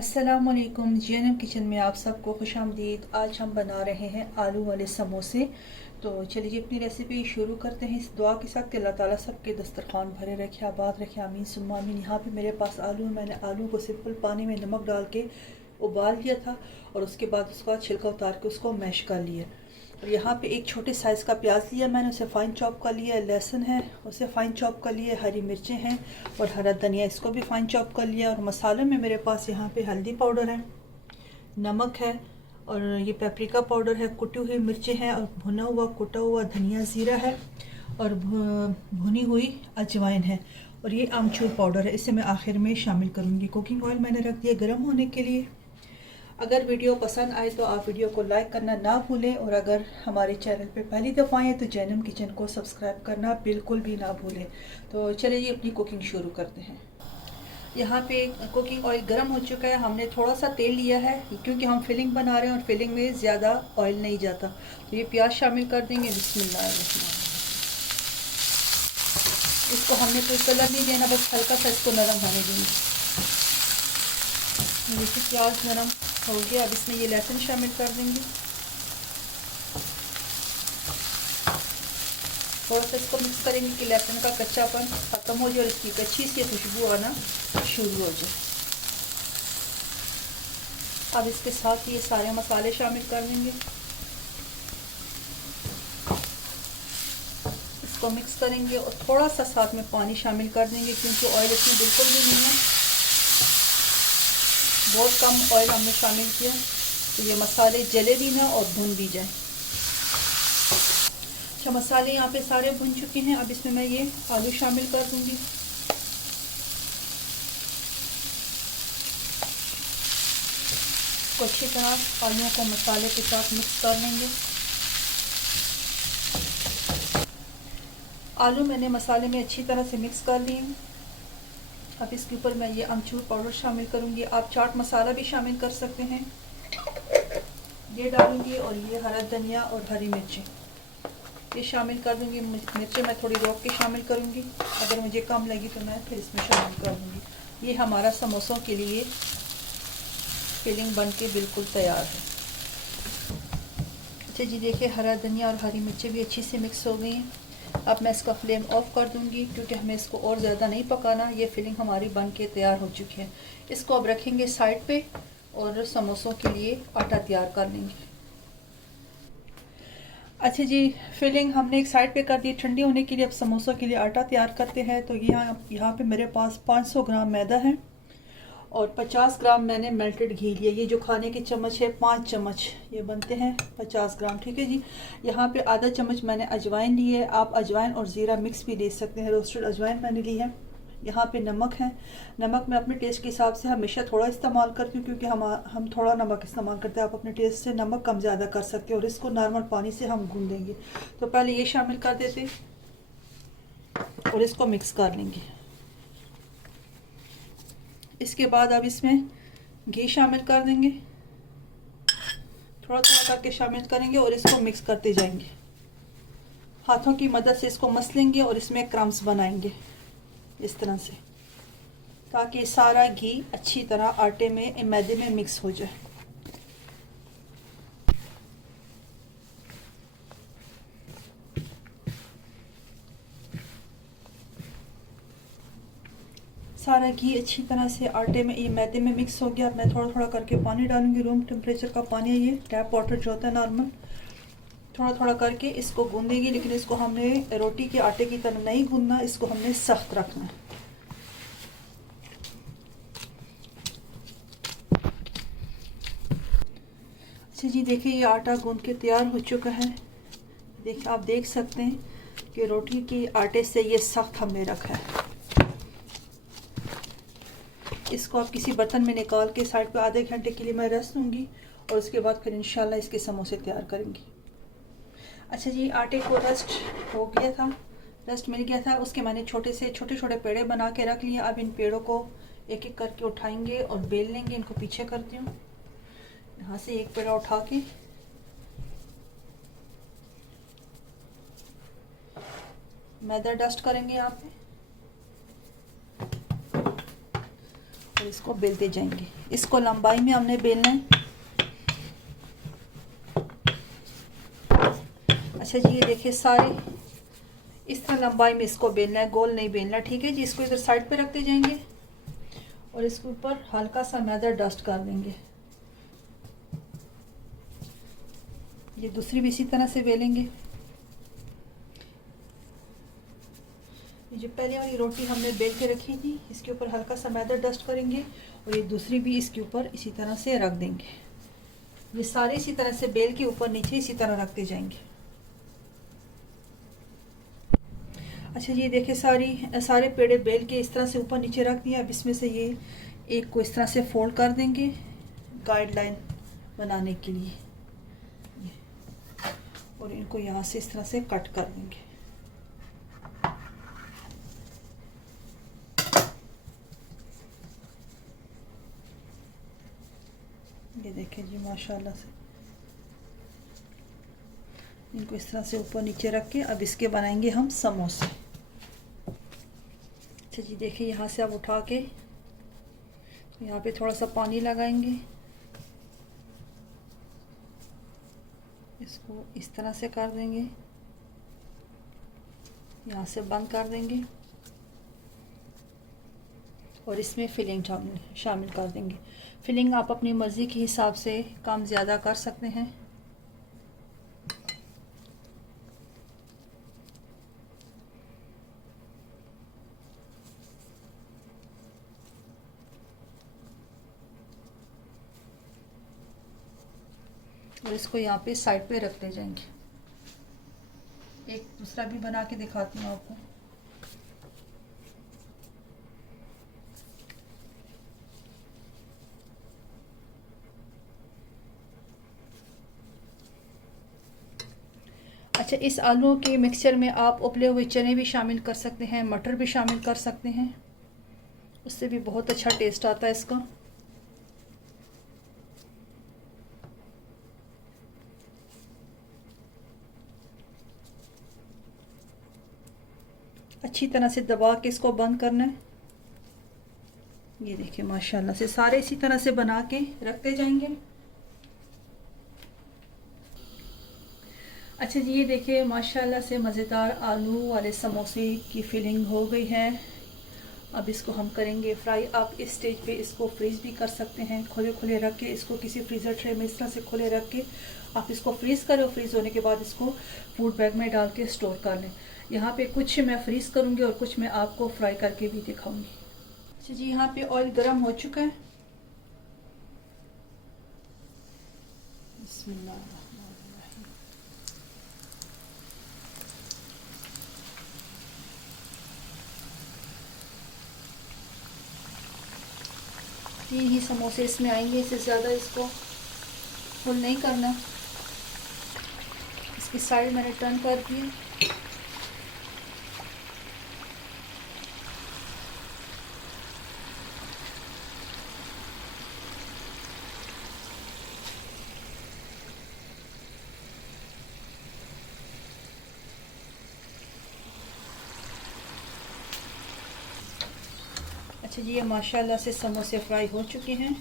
अस्सलामुअलैकुम GNM kitchen में आप सबको खुशामदीद। आज हम बना रहे हैं आलू वाले समोसे। तो चलिए अपनी रेसिपी शुरू करते हैं इस दुआ के साथ कि अल्लाह ताला सबके दस्तरखान भरे रखे, आबाद रखे, आमीन सुम्मा आमीन। यहाँ पे मेरे पास आलू है। मैंने आलू को सिंपल पानी में नमक डाल के उबाल लिया था और उसके बाद उसका छिलका उतार के उसको मैश कर लिया। और यहाँ पे एक छोटे साइज़ का प्याज लिया मैंने, उसे फ़ाइन चॉप कर लिया। लहसुन है उसे फ़ाइन चॉप कर लिया। हरी मिर्चें हैं और हरा धनिया, इसको भी फ़ाइन चॉप कर लिया। और मसालों में मेरे पास यहाँ पे हल्दी पाउडर है, नमक है और ये पेपरिका पाउडर है, कुटी हुई मिर्चें हैं और भुना हुआ कुटा हुआ धनिया ज़ीरा है और भुनी हुई अजवाइन है और ये आमचूर पाउडर है। इसे मैं आखिर में शामिल करूँगी। कुकिंग ऑयल मैंने रख दिया गर्म होने के लिए। अगर वीडियो पसंद आए तो आप वीडियो को लाइक करना ना भूलें और अगर हमारे चैनल पे पहली दफ़ा आए तो जैनम किचन को सब्सक्राइब करना बिल्कुल भी ना भूलें। तो चलिए अपनी कुकिंग शुरू करते हैं। यहाँ पे कुकिंग ऑयल गर्म हो चुका है। हमने थोड़ा सा तेल लिया है क्योंकि हम फिलिंग बना रहे हैं और फिलिंग में ज़्यादा ऑयल नहीं जाता। तो ये प्याज शामिल कर देंगे। बिस्मिल्लाह। इसको हमने कोई कलर नहीं देना, बस हल्का सा इसको नरम होने देंगे। देखिए प्याज नरम हो गया। अब इसमें ये लहसुन शामिल कर देंगे। थोड़ा सा इसको मिक्स करेंगे कि लहसुन का कच्चापन ख़त्म हो जाए और इसकी अच्छी सी खुशबू आना शुरू हो जाए। अब इसके साथ ये सारे मसाले शामिल कर देंगे। इसको मिक्स करेंगे और थोड़ा सा साथ में पानी शामिल कर देंगे क्योंकि ऑयल इसमें बिल्कुल भी नहीं है, बहुत कम ऑयल हमने शामिल किया तो ये मसाले जले भी ना और भुन भी जाए। अच्छा, मसाले यहाँ पे सारे भुन चुके हैं। अब इसमें मैं ये आलू शामिल कर दूंगी। तो अच्छी तरह आलूओं को मसाले के साथ मिक्स कर लेंगे। आलू मैंने मसाले में अच्छी तरह से मिक्स कर लिए। अब इसके ऊपर मैं ये अमचूर पाउडर शामिल करूँगी। आप चाट मसाला भी शामिल कर सकते हैं, ये डालूँगी। और ये हरा धनिया और हरी मिर्चें ये शामिल कर दूँगी। मिर्चें मैं थोड़ी रोक के शामिल करूँगी, अगर मुझे कम लगी तो मैं फिर इसमें शामिल कर दूँगी। ये हमारा समोसों के लिए फिलिंग बन के बिल्कुल तैयार है। अच्छा जी, देखिए हरा धनिया और हरी मिर्चें भी अच्छी से मिक्स हो गई हैं। अब मैं इसका फ्लेम ऑफ कर दूंगी क्योंकि हमें इसको और ज़्यादा नहीं पकाना। ये फिलिंग हमारी बन के तैयार हो चुकी है। इसको अब रखेंगे साइड पे और समोसों के लिए आटा तैयार कर लेंगे। अच्छा जी, फिलिंग हमने एक साइड पे कर दी ठंडी होने के लिए। अब समोसों के लिए आटा तैयार करते हैं। तो यहाँ पे मेरे पास 500 ग्राम मैदा है और 50 ग्राम मैंने मेल्टेड घी लिया। ये जो खाने के चम्मच है 5 चम्मच ये बनते हैं 50 ग्राम, ठीक है जी। यहाँ पे आधा चम्मच मैंने अजवाइन ली है। आप अजवाइन और ज़ीरा मिक्स भी ले सकते हैं, रोस्टेड अजवाइन मैंने ली है। यहाँ पे नमक है। नमक मैं अपने टेस्ट के हिसाब से हमेशा थोड़ा इस्तेमाल करती हूँ क्योंकि हम थोड़ा नमक इस्तेमाल करते हैं। आप अपने टेस्ट से नमक कम ज़्यादा कर सकते हैं। और इसको नॉर्मल पानी से हम गूँध देंगे। तो पहले ये शामिल कर देते और इसको मिक्स कर लेंगे। इसके बाद अब इसमें घी शामिल कर देंगे, थोड़ा थोड़ा करके शामिल करेंगे और इसको मिक्स करते जाएंगे। हाथों की मदद से इसको मस लेंगे और इसमें क्रम्स बनाएंगे इस तरह से, ताकि सारा घी अच्छी तरह आटे में मैदे में मिक्स हो जाए। सारा घी अच्छी तरह से आटे में ये मैदे में मिक्स हो गया। अब मैं थोड़ा थोड़ा करके पानी डालूंगी। रूम टेम्परेचर का पानी है, ये टैप वाटर जो होता है नॉर्मल। थोड़ा थोड़ा करके इसको गूंदेंगे, लेकिन इसको हमने रोटी के आटे की तरह नहीं गूंदना, इसको हमने सख्त रखना है। अच्छा जी, देखिए ये आटा गूंद के तैयार हो चुका है। देखिए आप देख सकते हैं कि रोटी के आटे से ये सख्त हमने रखा है। इसको आप किसी बर्तन में निकाल के साइड पे आधे घंटे के लिए मैं रेस्ट दूंगी और उसके बाद फिर इंशाल्लाह इसके समोसे तैयार करेंगी। अच्छा जी, आटे को रेस्ट हो गया था, रेस्ट मिल गया था। उसके मैंने छोटे छोटे पेड़े बना के रख लिए। अब इन पेड़ों को एक एक करके उठाएंगे और बेल लेंगे। इनको पीछे करती हूँ। यहाँ से एक पेड़ा उठा के मैदा डस्ट करेंगे यहाँ पे और इसको बेलते जाएंगे। इसको लंबाई में हमने बेलना है। अच्छा जी, ये देखिए सारे इस तरह लंबाई में इसको बेलना है, गोल नहीं बेलना, ठीक है जी। इसको इधर साइड पे रखते जाएंगे और इसके ऊपर हल्का सा मैदा डस्ट कर देंगे। ये दूसरी भी इसी तरह से बेलेंगे। ये जो पहले वाली रोटी हमने बेल के रखी थी, इसके ऊपर हल्का सा मैदा डस्ट करेंगे और ये दूसरी भी इसके ऊपर इसी तरह से रख देंगे। ये सारे इसी तरह से बेल के ऊपर नीचे इसी तरह रखते जाएंगे। अच्छा जी, देखिए सारे पेड़े बेल के इस तरह से ऊपर नीचे रख दिया। अब इसमें से ये एक को इस तरह से फोल्ड कर देंगे गाइडलाइन बनाने के लिए, और इनको यहाँ से इस तरह से कट कर देंगे। ये देखिए जी, माशाल्लाह से इनको इस तरह से ऊपर नीचे रख के अब इसके बनाएंगे हम समोसे। अच्छा जी, देखिए यहाँ से अब उठा के यहाँ पे थोड़ा सा पानी लगाएंगे, इसको इस तरह से कर देंगे, यहाँ से बंद कर देंगे और इसमें फिलिंग शामिल कर देंगे। फिलिंग आप अपनी मर्ज़ी के हिसाब से कम ज़्यादा कर सकते हैं। और इसको यहाँ पे साइड पे रखते जाएंगे। एक दूसरा भी बना के दिखाती हूँ आपको। अच्छा, इस आलू के मिक्सचर में आप उबले हुए चने भी शामिल कर सकते हैं, मटर भी शामिल कर सकते हैं, उससे भी बहुत अच्छा टेस्ट आता है इसका। अच्छी तरह से दबा के इसको बंद करना है। ये देखिए माशाल्लाह से सारे इसी तरह से बना के रखते जाएंगे। अच्छा जी, ये देखिए माशाल्लाह से मज़ेदार आलू वाले समोसे की फिलिंग हो गई है। अब इसको हम करेंगे फ्राई। आप इस स्टेज पे इसको फ्रीज़ भी कर सकते हैं, खुले रख के इसको किसी फ्रीज़र ट्रे में इस तरह से खुले रख के आप इसको फ्रीज़ करें और फ्रीज़ होने के बाद इसको फूड बैग में डाल के स्टोर कर लें। यहाँ पे कुछ मैं फ्रीज़ करूँगी और कुछ मैं आपको फ्राई करके भी दिखाऊँगी। अच्छा जी, यहाँ पे ऑयल गर्म हो चुका है। बिस्मिल्लाह। 3 ही समोसे इसमें आएंगे, इससे ज़्यादा इसको फुल नहीं करना। इसकी साइड मैंने टर्न कर दी। अच्छा जी, ये माशाल्लाह से समोसे फ्राई हो चुके हैं।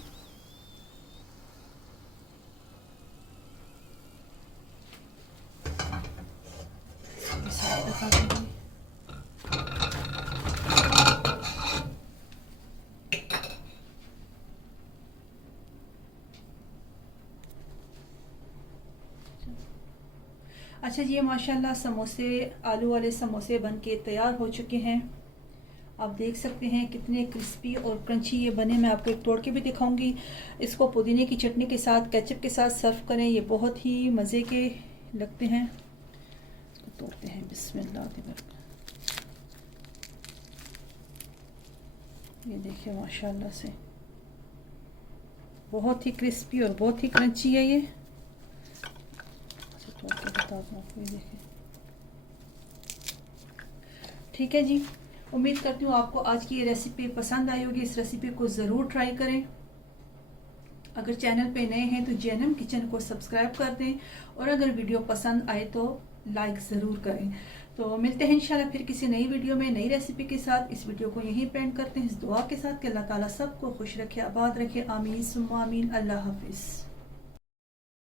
अच्छा जी, ये माशाल्लाह समोसे आलू वाले समोसे बन के तैयार हो चुके हैं। आप देख सकते हैं कितने क्रिस्पी और क्रंची ये बने। मैं आपको एक तोड़ के भी दिखाऊंगी। इसको पुदीने की चटनी के साथ, केचप के साथ सर्व करें, ये बहुत ही मज़े के लगते हैं। इसको तोड़ते हैं, बिस्मिल्लाह। ये देखिए माशाल्लाह से बहुत ही क्रिस्पी और बहुत ही क्रंची है ये। तोड़ के बताता हूँ आपको, ये देखिए। ठीक है जी, उम्मीद करती हूँ आपको आज की ये रेसिपी पसंद आई होगी। इस रेसिपी को ज़रूर ट्राई करें। अगर चैनल पे नए हैं तो जेएनएम किचन को सब्सक्राइब कर दें और अगर वीडियो पसंद आए तो लाइक ज़रूर करें। तो मिलते हैं इंशाल्लाह फिर किसी नई वीडियो में नई रेसिपी के साथ। इस वीडियो को यहीं पेंड करते हैं इस दुआ के साथ कि अल्लाह ताला सबको खुश रखे, आबाद रखे। आमीन सुम्मा आमीन। अल्लाह हाफिज़।